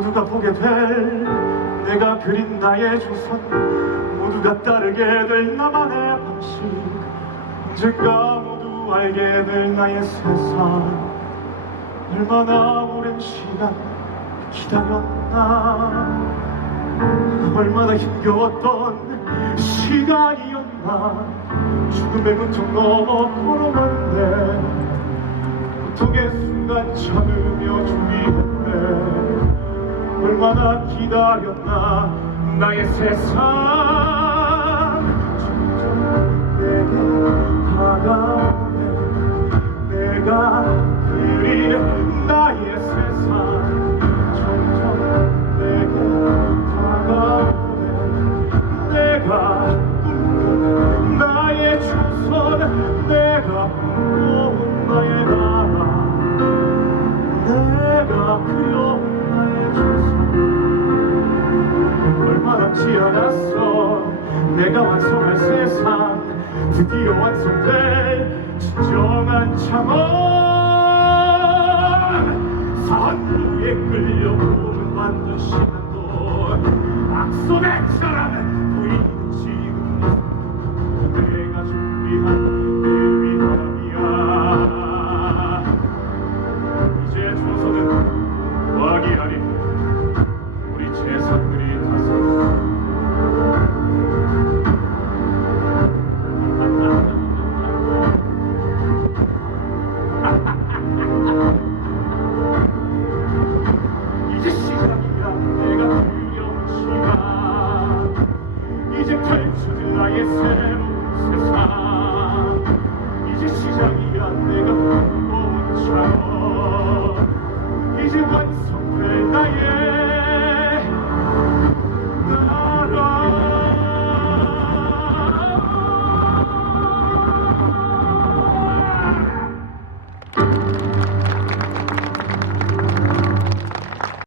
모두가 보게 될 내가 그린 나의 조선 모두가 따르게 될 나만의 방식. 언젠가 모두 알게 될 나의 세상. 얼마나 오랜 시간 기다렸나. 얼마나 힘겨웠던 시간이었나. 죽음의 문턱 넘어 걸어갔네. 고통의 순간 참으며 얼마나 기다렸나? 나의 세상. 점점 내게 다가오네. 내가 그린 나의 세상. 점점 내게 다가오네. 내가 꿈꾼 나의 조선. 내가 꿈꿔온 나의 나라. 내가 그려 않았어. 내가 완성할 세상 드디어 완성될 진정한 창원. 선두에 끌려오는 만든 시간도 악소백처럼 이제 시작이야 내가 꿈꿔온 창원. 이제 완성될 나의